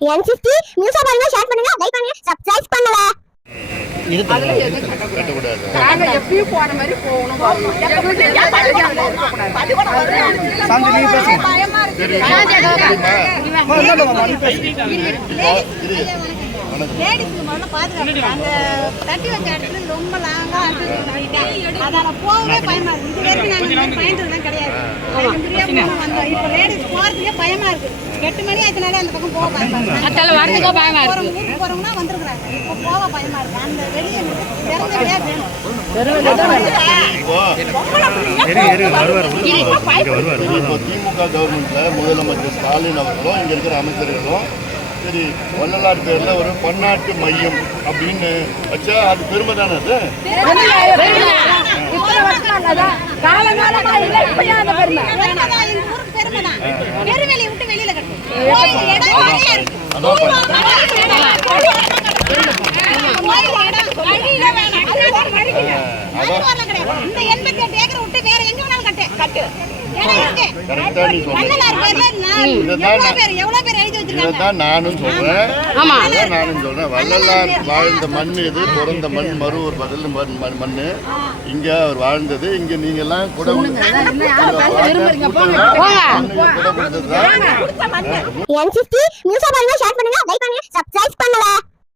என் சிஸ்டி நியூஸா பாருங்க ஷேர் பண்ணுங்க லைக் பண்ணுங்க சப்ஸ்கிரைப் நாங்க எப்பயும் போன மாதிரி போகணும். பயமா இருக்கு. லேடிஸ்க்கு முதல்ல பாதுகாப்பு அந்த தட்டி வச்ச இடத்துல ரொம்ப லாங்கா அதால போகவே பயமா இருக்கு இது வரைக்கும் நாங்க இந்த மாதிரி பயந்ததுலாம் கிடையாது வந்தோம் இப்போ லேடிஸ் போறதுக்கே பயமா இருக்கு எட்டு மணி ஆச்சுனாலே அந்த பக்கம் போக பயமா இருக்கு வரதுக்கோ பயமா இருக்கு ஊருக்கு போறவங்கன்னா வந்துருக்குறாங்க இப்போ போக பயமா இருக்கு அந்த வெளியே திறந்தவையா வேணும் இப்போ திமுக கவர்மெண்ட்ல முதலமைச்சர் ஸ்டாலின் அவர்களும் இங்க இருக்கிற அமைச்சர்களும் சரி வள்ளலார் பேர்ல ஒரு பன்னாட்டு மையம் அப்படின்னு வச்சா அது பெருமை தானே அது? இந்த 88 ஏக்கரை விட்டு வேற எங்க வேணாலும் கட்டு. இடம் இருக்கு. கரெக்டா நீ சொல்ற வள்ளலார் பேர்ல நான் இதுதான் எவ்வளவு பேர் எவ்வளவு பேர் எழுதி வச்சிருக்காங்க? இதைத்தான் நானும் சொல்றேன். நானும் சொல்றேன். வள்ளலார் வாழ்ந்த மண் இது பிறந்த மண் மறுவூர் பதில் மண் மண் மண்ணு. இங்க அவர் வாழ்ந்தது. இங்க நீங்க எல்லாம் கூட என் சிஸ்டி நியூஸா ஷேர் பண்ணுங்க லைக் பண்ணுங்க சப்ஸ்கிரைப் பண்ணல